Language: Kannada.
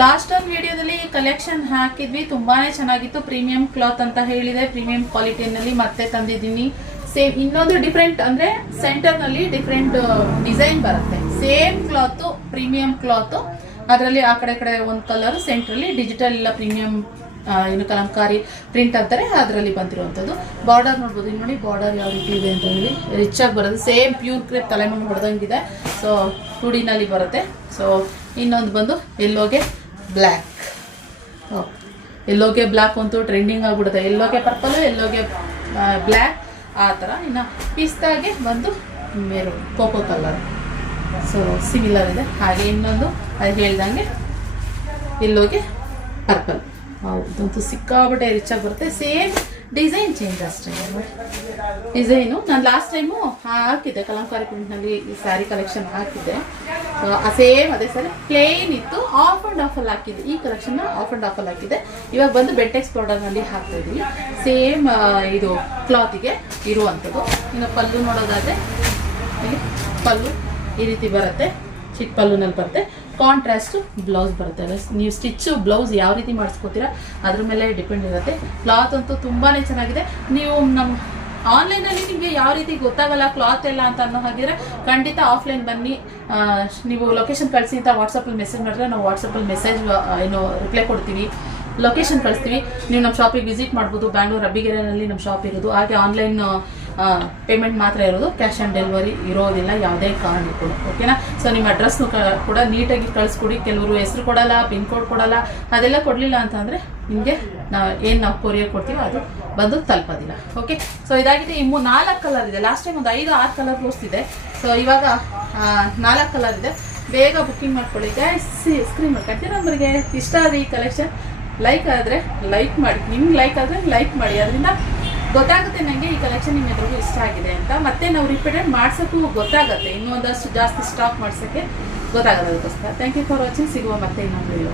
ಲಾಸ್ಟ್ ಒಂದು ವಿಡಿಯೋದಲ್ಲಿ ಕಲೆಕ್ಷನ್ ಹಾಕಿದ್ವಿ, ತುಂಬಾನೇ ಚೆನ್ನಾಗಿತ್ತು. ಪ್ರೀಮಿಯಂ ಕ್ಲಾತ್ ಅಂತ ಹೇಳಿದೆ, ಪ್ರೀಮಿಯಂ ಕ್ವಾಲಿಟಿನಲ್ಲಿ ಮತ್ತೆ ತಂದಿದ್ದೀನಿ. ಸೇಮ್ ಇನ್ನೊಂದು ಡಿಫ್ರೆಂಟ್ ಅಂದ್ರೆ ಸೆಂಟರ್ ನಲ್ಲಿ ಡಿಫ್ರೆಂಟ್ ಡಿಸೈನ್ ಬರುತ್ತೆ. ಸೇಮ್ ಕ್ಲಾತ್, ಪ್ರೀಮಿಯಂ ಕ್ಲಾತ್, ಅದರಲ್ಲಿ ಆ ಕಡೆ ಒಂದು ಕಲರ್, ಸೆಂಟ್ರಲ್ಲಿ ಡಿಜಿಟಲ್ ಇಲ್ಲ ಪ್ರೀಮಿಯಂ ಏನು ಕಲಂಕಾರಿ ಪ್ರಿಂಟ್ ಅಂತಾರೆ, ಅದರಲ್ಲಿ ಬಂದಿರುವಂಥದ್ದು. ಬಾರ್ಡರ್ ನೋಡ್ಬೋದು, ಇಲ್ಲಿ ನೋಡಿ ಬಾರ್ಡರ್ ಯಾವ ರೀತಿ ಇದೆ ಅಂತ ಹೇಳಿ, ರಿಚ್ ಆಗಿ ಬರುತ್ತೆ. ಸೇಮ್ ಪ್ಯೂರ್ ಕ್ರೇಪ್ ತಲೆಮಣ್ಣು ಹೊಡೆದಂಗಿದೆ. ಸೊ ಟುಡಿನಲ್ಲಿ ಬರುತ್ತೆ. ಸೊ ಇನ್ನೊಂದು ಬಂದು ಎಲ್ಲೋಗೆ ಬ್ಲ್ಯಾಕ್. ಎಲ್ಲೋಗೆ ಬ್ಲ್ಯಾಕ್ ಅಂತೂ ಟ್ರೆಂಡಿಂಗ್ ಆಗಿಬಿಡುತ್ತೆ. ಎಲ್ಲೋಗೆ ಪರ್ಪಲ್, ಎಲ್ಲೋಗೆ ಬ್ಲ್ಯಾಕ್, ಆ ಥರ. ಇನ್ನು ಪಿಸ್ತಾಗೆ ಬಂದು maroon, cocoa colour. So similar ಇದೆ. ಹಾಗೆ ಇನ್ನೊಂದು ಅದು ಹೇಳ್ದಂಗೆ ಎಲ್ಲೋಗೆ ಪರ್ಪಲ್. ಹೌದಂತೂ ಸಿಕ್ಕಾಬಿಟ್ಟೆ ರಿಚ್ ಆಗಿ ಬರುತ್ತೆ. ಸೇಮ್ ಡಿಸೈನ್ ಚೇಂಜ್ ಅಷ್ಟೇ. ಡಿಸೈನು ನಾನು ಲಾಸ್ಟ್ ಟೈಮು ಹಾಕಿದ್ದೆ, ಕಲಂಕಾರಿ ಪ್ರಿಂಟ್ನಲ್ಲಿ ಈ ಸ್ಯಾರಿ ಕಲೆಕ್ಷನ್ ಹಾಕಿದ್ದೆ. ಸೇಮ್ ಅದೇ ಸರಿ ಪ್ಲೇನ್ ಇತ್ತು, ಆಫ್ ಆ್ಯಂಡ್ ಆಫಲ್ಲಿ ಹಾಕಿದ್ದೆ. ಈ ಕಲೆಕ್ಷನ್ ಆಫ್ ಆ್ಯಂಡ್ ಆಫಲ್ಲಿ ಹಾಕಿದ್ದೆ. ಇವಾಗ ಬಂದು ಬೆಂಟೆಕ್ಸ್ ಪ್ರಾಡಕ್ಟ್ನಲ್ಲಿ ಹಾಕ್ತಾ ಇದ್ದೀವಿ. ಸೇಮ್ ಇದು ಕ್ಲಾತಿಗೆ ಇರುವಂಥದ್ದು. ಇನ್ನು ಪಲ್ಲು ನೋಡೋದಾದರೆ ಇಲ್ಲಿ ಪಲ್ಲು ಈ ರೀತಿ ಬರುತ್ತೆ, ಚಿಕ್ಕ ಪಲ್ಲುನಲ್ಲಿ ಬರುತ್ತೆ. ಕಾಂಟ್ರಾಸ್ಟ್ ಬ್ಲೌಸ್ ಬರುತ್ತೆ. ನೀವು ಸ್ಟಿಚ್ಚು ಬ್ಲೌಸ್ ಯಾವ ರೀತಿ ಮಾಡಿಸ್ಕೋತೀರಾ ಅದ್ರ ಮೇಲೆ ಡಿಪೆಂಡ್ ಇರುತ್ತೆ. ಕ್ಲಾತ್ ಅಂತೂ ತುಂಬಾ ಚೆನ್ನಾಗಿದೆ. ನೀವು ನಮ್ಮ ಆನ್ಲೈನಲ್ಲಿ ನಿಮಗೆ ಯಾವ ರೀತಿ ಗೊತ್ತಾಗಲ್ಲ ಕ್ಲಾತ್ ಎಲ್ಲ ಅಂತ ಅನ್ನೋ ಹಾಗಿದ್ರೆ ಖಂಡಿತ ಆಫ್ಲೈನ್ ಬನ್ನಿ. ನೀವು ಲೊಕೇಶನ್ ಕಳಿಸಿ ಅಂತ ವಾಟ್ಸಪ್ಪಲ್ಲಿ ಮೆಸೇಜ್ ಮಾಡಿದ್ರೆ ನಾವು ವಾಟ್ಸಪ್ಪಲ್ಲಿ ಮೆಸೇಜ್ ಏನು ರಿಪ್ಲೈ ಕೊಡ್ತೀವಿ, ಲೊಕೇಶನ್ ಕಳಿಸ್ತೀವಿ. ನೀವು ನಮ್ಮ ಶಾಪಿಗೆ ವಿಸಿಟ್ ಮಾಡ್ಬೋದು. ಬ್ಯಾಂಗ್ಳೂರು ಅಬ್ಬಿಗೆರೆನಲ್ಲಿ ನಮ್ಮ ಶಾಪ್ ಇರೋದು. ಹಾಗೆ ಆನ್ಲೈನ್ ಪೇಮೆಂಟ್ ಮಾತ್ರ ಇರೋದು, ಕ್ಯಾಶ್ ಆನ್ ಡೆಲಿವರಿ ಇರೋದಿಲ್ಲ ಯಾವುದೇ ಕಾರಣಕ್ಕೂ. ಓಕೆನಾ? ಸೊ ನಿಮ್ಮ ಅಡ್ರೆಸ್ನು ಕೂಡ ನೀಟಾಗಿ ಕಳಿಸ್ಕೊಡಿ. ಕೆಲವರು ಹೆಸರು ಕೊಡಲ್ಲ, ಪಿನ್ ಕೋಡ್ ಕೊಡಲ್ಲ. ಅದೆಲ್ಲ ಕೊಡಲಿಲ್ಲ ಅಂತಂದರೆ ನಿಮಗೆ ನಾವು ಕೊರಿಯರ್ ಕೊಡ್ತೀವಿ, ಅದು ಬಂದು ತಲುಪೋದಿಲ್ಲ. ಓಕೆ? ಸೊ ಇದಾಗಿದೆ. ಈ 4 ಕಲರ್ ಇದೆ. ಲಾಸ್ಟ್ ಟೈಮ್ ಒಂದು 5-6 ಕಲರ್ ತೋರಿಸ್ತಿದೆ. ಸೊ ಇವಾಗ 4 ಕಲರ್ ಇದೆ. ಬೇಗ ಬುಕ್ಕಿಂಗ್ ಮಾಡ್ಕೊಳ್ಳಿ. ಸ್ಕ್ರೀನ್ ಮಾಡ್ಕೊಳ್ತೀವಿ. ನಮಗೆ ಇಷ್ಟ ಆದ ಈ ಕಲೆಕ್ಷನ್ ಲೈಕ್ ಆದರೆ ಲೈಕ್ ಮಾಡಿ, ನಿಮ್ಗೆ ಲೈಕ್ ಆದರೆ ಲೈಕ್ ಮಾಡಿ. ಅದರಿಂದ ಗೊತ್ತಾಗುತ್ತೆ ನನಗೆ ಈ ಕಲೆಕ್ಷನ್ ನಿಮ್ಮೆಲ್ಲರಿಗೂ ಇಷ್ಟ ಆಗಿದೆ ಅಂತ. ಮತ್ತೆ ನಾವು ರಿಪೀಟೆಡ್ ಮಾಡ್ಸೋಕ್ಕೂ ಗೊತ್ತಾಗುತ್ತೆ, ಇನ್ನೂ ಒಂದಷ್ಟು ಜಾಸ್ತಿ ಸ್ಟಾಕ್ ಮಾಡ್ಸೋಕ್ಕೆ ಗೊತ್ತಾಗೋದಕ್ಕೋಸ್ಕರ. Thank you for watching. ಸಿಗುವ ಮತ್ತೆ ಇನ್ನೊಂದು ವಿಡಿಯೋ.